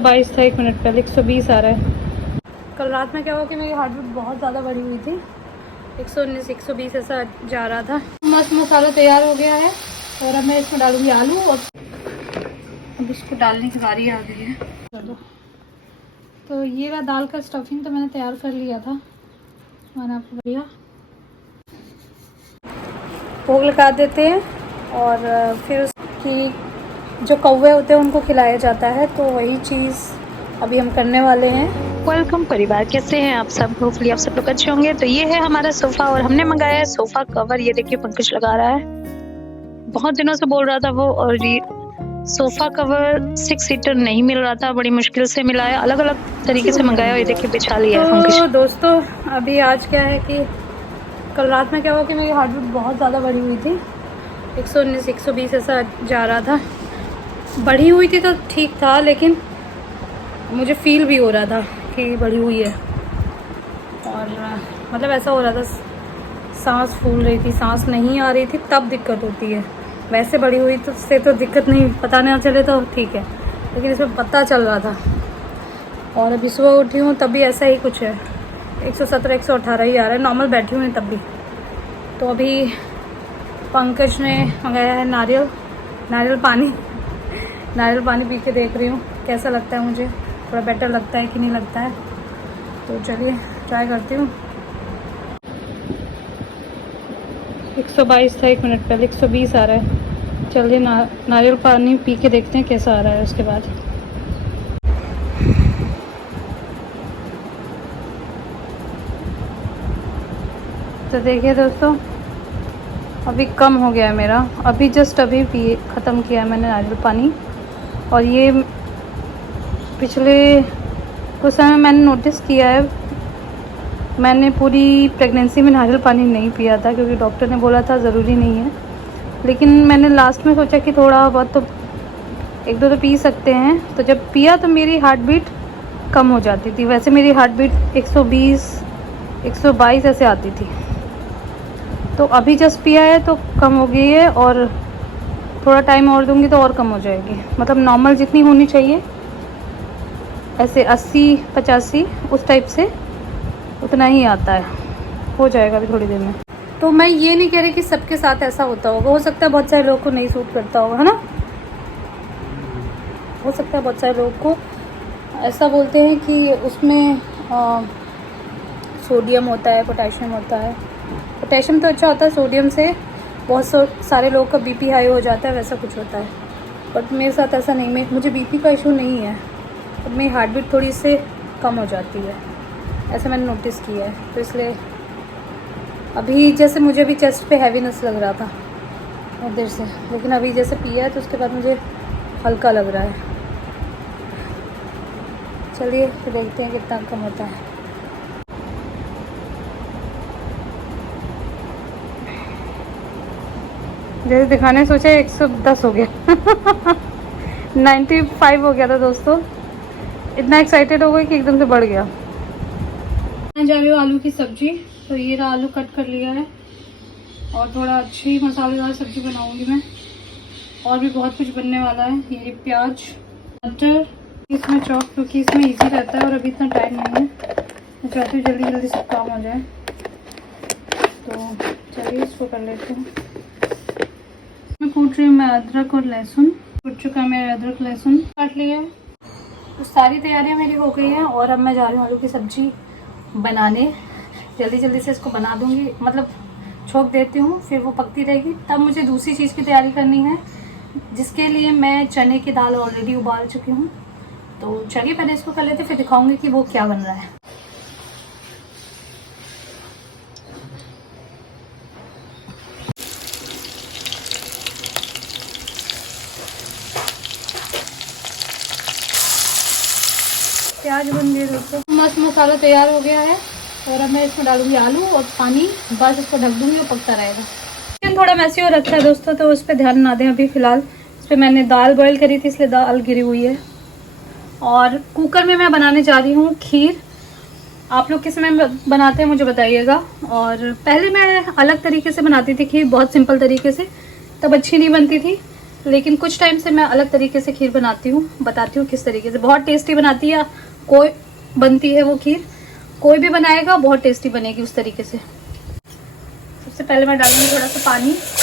22 था, 1 मिनट पहले 120 आ रहा है। कल रात में क्या हुआ कि मेरी हार्ट बीट बहुत ज़्यादा बढ़ी हुई थी, 119 120 ऐसा जा रहा था। मस्त मसाला तैयार हो गया है और अब मैं इसमें डालूंगी आलू और अब इसको डालने की बारी आ गई है। चलो, तो ये रहा दाल का स्टफिंग, तो मैंने तैयार कर लिया था। मैंने आपको बढ़िया भोग लगा देते हैं और फिर उसकी जो कौवे होते हैं उनको खिलाया जाता है, तो वही चीज़ अभी हम करने वाले हैं। वेलकम परिवार, कैसे हैं आप सब? होपफुली आप सब लोग अच्छे होंगे। तो ये है हमारा सोफा और हमने मंगाया है सोफा कवर। ये देखिए पंकज लगा रहा है, बहुत दिनों से बोल रहा था वो। और ये सोफा कवर 6 सीटर नहीं मिल रहा था, बड़ी मुश्किल से मिला है, अलग अलग तरीके से मंगाया। और ये देखिए बिछा लिया है पंकज। तो दोस्तों अभी आज क्या है कि कल रात में क्या हुआ कि मेरी हार्ट बीट बहुत ज़्यादा बढ़ी हुई थी, 119 120 ऐसा जा रहा था। बढ़ी हुई थी तो ठीक था, लेकिन मुझे फील भी हो रहा था कि बढ़ी हुई है। और मतलब ऐसा हो रहा था, सांस फूल रही थी, सांस नहीं आ रही थी, तब दिक्कत होती है। वैसे बढ़ी हुई तो से तो दिक्कत नहीं, पता नहीं चले तो ठीक है, लेकिन इसमें पता चल रहा था। और अभी सुबह उठी हूँ तब भी ऐसा ही कुछ है, 117 118 ही आ रहा है। नॉर्मल बैठी हूँ तब भी। तो अभी पंकज ने मंगाया है नारियल पानी पी के देख रही हूँ कैसा लगता है मुझे, थोड़ा बेटर लगता है कि नहीं लगता है। तो चलिए ट्राई करती हूँ। 122 था, 1 मिनट पहले 120 आ रहा है। चलिए नारियल पानी पी के देखते हैं कैसा आ रहा है उसके बाद। तो देखिए दोस्तों, अभी कम हो गया है मेरा। अभी जस्ट अभी ख़त्म किया है मैंने नारियल पानी। और ये पिछले कुछ समय मैंने नोटिस किया है, मैंने पूरी प्रेगनेंसी में नारियल पानी नहीं पिया था क्योंकि डॉक्टर ने बोला था ज़रूरी नहीं है। लेकिन मैंने लास्ट में सोचा कि थोड़ा बहुत तो 1-2 तो पी सकते हैं। तो जब पिया तो मेरी हार्ट बीट कम हो जाती थी। वैसे मेरी हार्ट बीट 120 122 ऐसे आती थी। तो अभी जस्ट पिया है तो कम हो गई है, और थोड़ा टाइम और दूंगी तो और कम हो जाएगी। मतलब नॉर्मल जितनी होनी चाहिए, ऐसे 80-85 उस टाइप से, उतना ही आता है। हो जाएगा अभी थोड़ी देर में। तो मैं ये नहीं कह रही कि सबके साथ ऐसा होता होगा, हो सकता है बहुत सारे लोगों को नहीं सूट करता होगा, है ना। हो सकता है बहुत सारे लोगों को ऐसा बोलते हैं कि उसमें सोडियम होता है, पोटेशियम होता है। पोटेशियम तो अच्छा होता है, सोडियम से बहुत सारे लोगों का बीपी हाई हो जाता है, वैसा कुछ होता है। बट मेरे साथ ऐसा नहीं, मुझे बीपी का इशू नहीं है, बट मेरी हार्ट बीट थोड़ी से कम हो जाती है, ऐसा मैंने नोटिस किया है। तो इसलिए अभी जैसे मुझे भी चेस्ट पे हैवीनेस लग रहा था बहुत देर से, लेकिन अभी जैसे पिया है तो उसके बाद मुझे हल्का लग रहा है। चलिए फिर देखते हैं कितना कम होता है। जैसे दिखाने सोचा 110 हो गया 95 हो गया था दोस्तों। इतना एक्साइटेड हो गई कि एकदम से बढ़ गया। मैं जा रही हूँ आलू की सब्जी। तो ये रहा, आलू कट कर लिया है और थोड़ा अच्छी मसालेदार सब्जी बनाऊंगी मैं। और भी बहुत कुछ बनने वाला है। ये प्याज मटर इसमें चॉप, क्योंकि इसमें इजी रहता है और अभी इतना टाइम नहीं है। मैं चाहती हूँ जल्दी जल्दी सब काम हो जाए। तो चलिए इसको कर लेते हैं। मैं कूट रही हूँ मैं अदरक और लहसुन। कूट चुका है मेरा अदरक लहसुन, काट लिया है। तो सारी तैयारियाँ मेरी हो गई हैं और अब मैं जा रही हूँ आलू की सब्जी बनाने। जल्दी जल्दी से इसको बना दूँगी, मतलब छोंक देती हूँ, फिर वो पकती रहेगी। तब मुझे दूसरी चीज़ की तैयारी करनी है, जिसके लिए मैं चने की दाल ऑलरेडी उबाल चुकी हूँ। तो चलिए पहले इसको कर लेते, फिर दिखाऊंगी कि वो क्या बन रहा है। प्याज बन गए दोस्तों, मस्त मसाला तैयार हो गया है और अब मैं इसमें डालूंगी आलू और पानी। बस इसको ढक दूंगी और पकता रहेगा। चिकन थोड़ा मैसी हो रखा है दोस्तों, तो उस पर ध्यान ना दें अभी फ़िलहाल। इस पर मैंने दाल बॉईल करी थी, इसलिए दाल गिरी हुई है। और कुकर में मैं बनाने जा रही हूँ खीर। आप लोग किस में बनाते हैं मुझे बताइएगा। और पहले मैं अलग तरीके से बनाती थी खीर, बहुत सिंपल तरीके से, तब अच्छी नहीं बनती थी। लेकिन कुछ टाइम से मैं अलग तरीके से खीर बनाती हूँ, बताती हूँ किस तरीके से। बहुत टेस्टी बनती है कोई बनती है वो खीर, कोई भी बनाएगा बहुत टेस्टी बनेगी उस तरीके से। सबसे पहले मैं डालूंगी थोड़ा सा पानी, उसके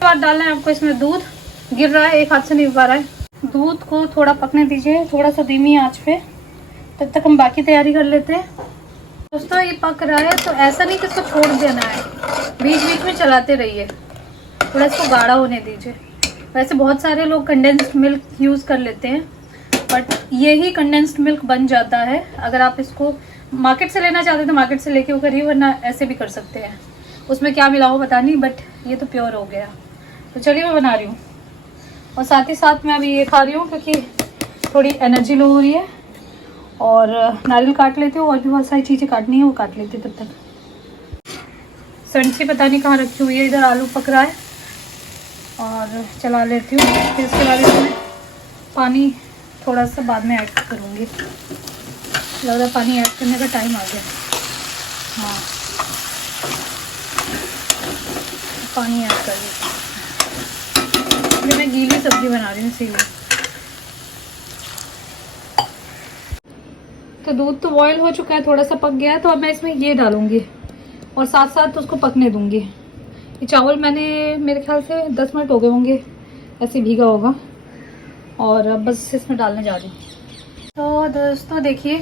बाद डालना है आपको इसमें दूध। गिर रहा है, एक हाथ से नहीं पा रहा है। दूध को थोड़ा पकने दीजिए, थोड़ा सा धीमी आंच पे, तब तक हम बाकी तैयारी कर लेते हैं। दोस्तों ये पक रहा है तो ऐसा नहीं कि इसको छोड़ देना है, बीच बीच में चलाते रहिए, थोड़ा इसको गाढ़ा होने दीजिए। वैसे बहुत सारे लोग कंडेंस्ड मिल्क यूज़ कर लेते हैं, बट यही कंडेंस्ड मिल्क बन जाता है। अगर आप इसको मार्केट से लेना चाहते हैं तो मार्केट से लेके वो करिए, वरना ऐसे भी कर सकते हैं। उसमें क्या मिला हो पता नहीं, बट ये तो प्योर हो गया। तो चलिए मैं बना रही हूँ, और साथ ही साथ मैं अभी ये खा रही हूँ क्योंकि थोड़ी एनर्जी लो हो रही है। और नारियल काट लेती हूँ, और भी बहुत सारी चीज़ें काटनी है वो काट लेती हूँ। तब तक सब्जी पता नहीं कहाँ रखी हुई है, इधर आलू पक रहा है और चला लेती हूँ। फिर इसके बाद इसमें पानी थोड़ा सा बाद में ऐड करूँगी, लग रहा है पानी ऐड करने का टाइम आ गया। हाँ पानी ऐड कर दी, ये मैं गीली सब्जी बना रही हूँ इसीलिए। तो दूध तो बॉयल हो चुका है, थोड़ा सा पक गया है, तो अब मैं इसमें ये डालूंगी और साथ साथ उसको पकने दूंगी। ये चावल मैंने मेरे ख्याल से 10 मिनट हो गए होंगे ऐसे भीगा होगा, और अब बस इसमें डालने जा रही हूँ। तो दोस्तों देखिए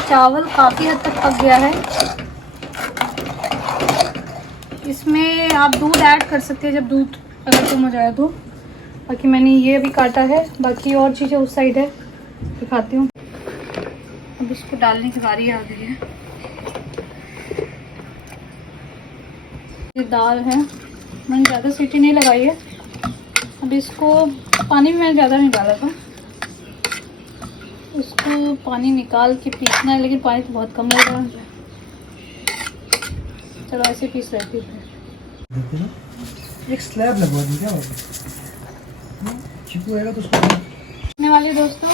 चावल काफ़ी हद तक पक गया है। इसमें आप दूध ऐड कर सकते हैं जब दूध अगर कम हो जाए तो। बाकी मैंने ये भी काटा है, बाकी और चीज़ें उस साइड है, दिखाती हूँ। अब इसको डालने की बारी आ गई है। ये दाल है, मैंने ज़्यादा सीटी नहीं लगाई है। अब इसको पानी भी मैंने ज़्यादा नहीं डाला था, इसको पानी निकाल के पीसना है, लेकिन पानी तो बहुत कम लग रहा है। चलो ऐसे पीस लेती हूँ। एक स्लैब लगवा दी क्या चिकू आएगा तो उसको वाली दोस्तों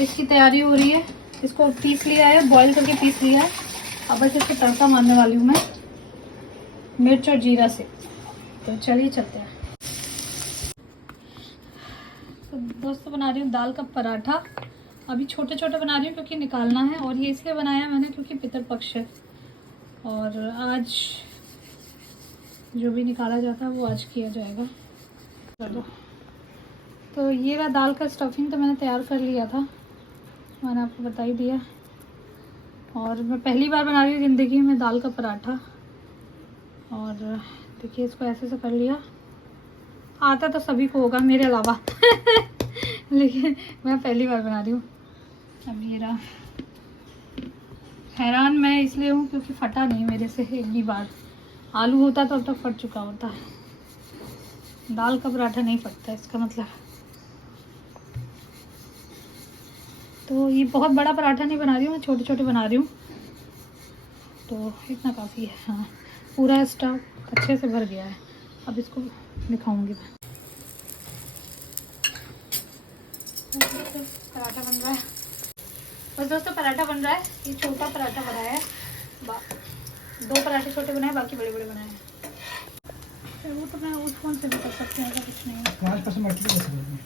इसकी तैयारी हो रही है। इसको पीस लिया है, बॉईल करके पीस लिया है। अब बस इसको तड़का मारने वाली हूँ मैं मिर्च और जीरा से। तो चलिए चलते हैं। तो दोस्तों बना रही हूँ दाल का पराठा। अभी छोटे छोटे बना रही हूँ क्योंकि निकालना है, और ये इसलिए बनाया मैंने क्योंकि पितृपक्ष है, और आज जो भी निकाला जाता है वो आज किया जाएगा। चलो तो ये रहा दाल का स्टफिंग, तो मैंने तैयार कर लिया था, मैंने आपको बता ही दिया। और मैं पहली बार बना रही हूँ ज़िंदगी में दाल का पराठा। और देखिए इसको ऐसे से कर लिया, आता तो सभी को होगा मेरे अलावा लेकिन मैं पहली बार बना रही हूँ। अब ये रहा, हैरान मैं इसलिए हूँ क्योंकि फटा नहीं मेरे से एक भी बार। आलू होता तो अब तक फट चुका होता है, दाल का पराठा नहीं फटता इसका मतलब। तो ये बहुत बड़ा पराठा नहीं बना रही हूँ मैं, छोटे छोटे बना रही हूँ, तो इतना काफ़ी है। हाँ पूरा स्टव अच्छे से भर गया है। अब इसको दिखाऊंगी मैं। पराठा बन रहा है बस दोस्तों, पराठा बन रहा है। ये छोटा पराठा बनाया है, 2 पराठे छोटे बनाए, बाकी बड़े बड़े बनाए हैं। वो तो मैं उस फोन से भी कर सकती हूँ, ऐसा कुछ नहीं है। 5% मल्टी कर सकते हैं,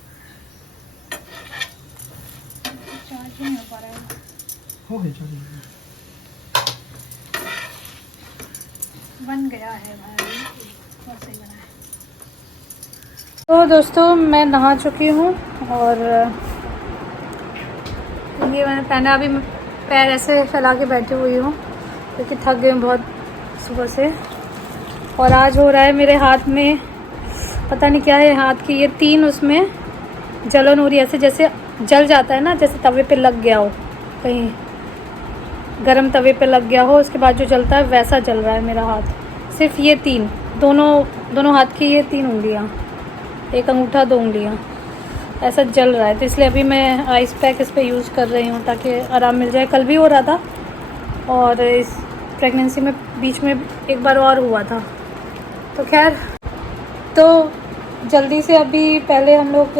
चार्ज ही नहीं हो पा रहा है। हो गया चलिए, बन गया है भाई, बहुत सही बना है। तो दोस्तों मैं नहा चुकी हूँ, और ये मैंने पहना। अभी पैर ऐसे फैला के बैठी हुई हूँ क्योंकि थक गई हूँ बहुत सुबह से। और आज हो रहा है मेरे हाथ में, पता नहीं क्या है हाथ की, ये 3 उसमें जलन हो रही है, ऐसे जैसे जल जाता है ना, जैसे तवे पे लग गया हो, कहीं गरम तवे पे लग गया हो, उसके बाद जो जलता है वैसा जल रहा है मेरा हाथ। सिर्फ ये 3 दोनों हाथ की ये 3 उंगलियाँ, एक अंगूठा 2 उंगलियाँ, ऐसा जल रहा है। तो इसलिए अभी मैं आइस पैक इस पर यूज़ कर रही हूँ ताकि आराम मिल जाए। कल भी हो रहा था, और इस प्रेगनेंसी में बीच में एक बार और हुआ था। तो खैर, तो जल्दी से अभी पहले हम लोग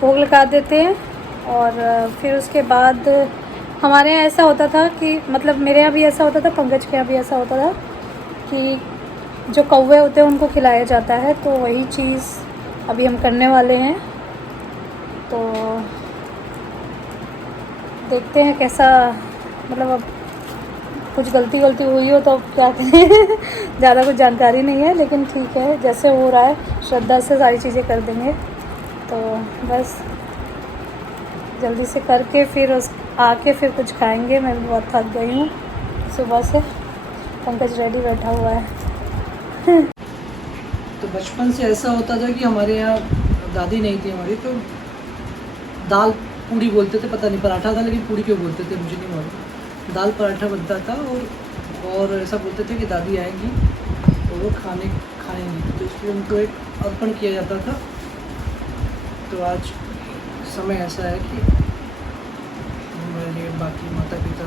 भोग लगा देते हैं, और फिर उसके बाद हमारे यहाँ ऐसा होता था कि मतलब मेरे यहाँ भी ऐसा होता था, पंकज के यहाँ भी ऐसा होता था कि जो कौवे होते हैं उनको खिलाया जाता है, तो वही चीज़ अभी हम करने वाले हैं। तो देखते हैं कैसा, मतलब अब कुछ गलती हुई हो तो क्या करें ज़्यादा कुछ जानकारी नहीं है, लेकिन ठीक है जैसे हो रहा है श्रद्धा से सारी चीज़ें कर देंगे। तो बस जल्दी से करके फिर उस आके फिर कुछ खाएंगे। मैं भी बहुत थक गई हूँ सुबह से। पंकज रेडी बैठा हुआ है। तो बचपन से ऐसा होता था कि हमारे यहाँ दादी नहीं थी हमारी, तो दाल पूड़ी बोलते थे, पता नहीं पराठा था लेकिन पूड़ी क्यों बोलते थे मुझे नहीं मालूम। दाल पराठा बनता था और ऐसा बोलते थे कि दादी आएंगी और वो खाएंगी, तो इसलिए उनको एक अर्पण किया जाता था। तो आज समय ऐसा है कि हमारे लिए बाकी माता पिता,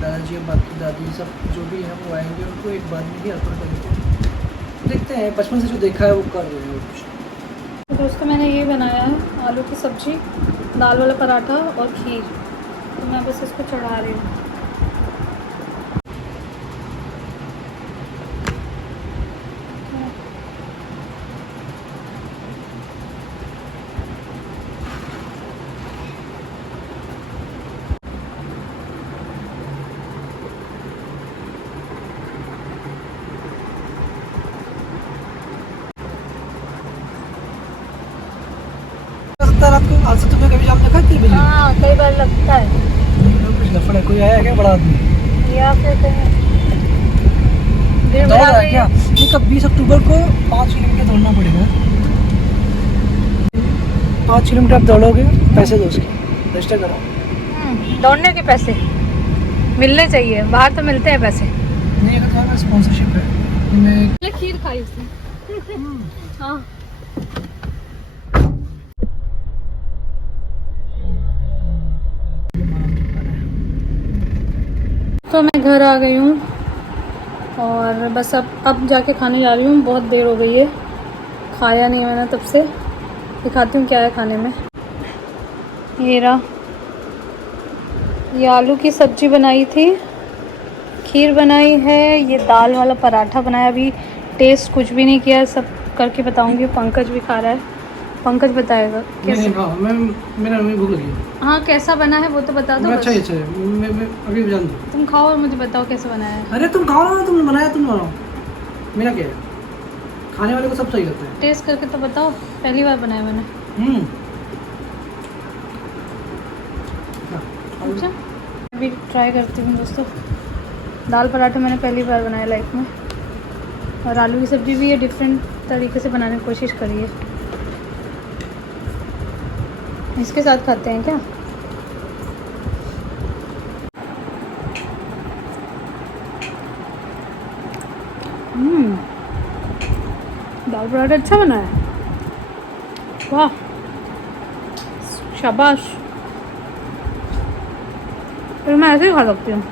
दादाजी और बाकी दादी सब जो भी हैं वो आएंगे, उनको एक बार में ही अर्पण करेंगे। देखते हैं, बचपन से जो देखा है वो कर रहे हैं कुछ। तो दोस्तों मैंने ये बनाया है आलू की सब्ज़ी, दाल वाला पराठा और खीर। तो मैं बस इसको चढ़ा रही हूँ। रात को आज से तुम्हें कभी जाम देखा है 3 बजे? हाँ कई बार लगता है, कुछ लफड़ा, कोई आया है क्या बड़ा आदमी? या फिर कहीं दौड़ रहा है क्या? नहीं, कब 20 अक्टूबर को 5 किलोमीटर दौड़ना पड़ेगा। 5 किलोमीटर आप दौड़ोगे, पैसे दो उसके, रजिस्टर करो। दौड़ने के पैसे मिलने चाहिए, बाहर तो मिलते हैं पैसे। नहीं, अगर तुम्हारा स्पॉन्सरशिप है मैं खीर खाई उसने। हाँ तो मैं घर आ गई हूँ और बस अब जाके खाने जा रही हूँ। बहुत देर हो गई है, खाया नहीं मैंने तब से। दिखाती हूँ क्या है खाने में। ये रहा, ये आलू की सब्ज़ी बनाई थी, खीर बनाई है, ये दाल वाला पराठा बनाया। अभी टेस्ट कुछ भी नहीं किया, सब करके बताऊँगी। पंकज भी खा रहा है, पंकज बताएगा कैसे। मेरा नहीं भूख लगी। हाँ कैसा बना है वो तो बता दो। अच्छा अच्छा, मैं अभी जान दो। तुम खाओ और मुझे बताओ कैसे बनाया है। अरे तुम खाओ ना, तुमने बनाया तुम बनाओ, मेरा क्या है, खाने वाले को सब सही होता है। टेस्ट करके तो बताओ, पहली बार बनाया मैंने। अच्छा अभी ट्राई करती हूँ दोस्तों। दाल पराठा मैंने पहली बार बनाया लाइफ में, और आलू की सब्ज़ी भी ये डिफरेंट तरीके से बनाने की कोशिश करी है। इसके साथ खाते हैं क्या? दाल पराठा अच्छा बना है, वाह शाबाश। फिर मैं ऐसे ही खा सकती हूँ।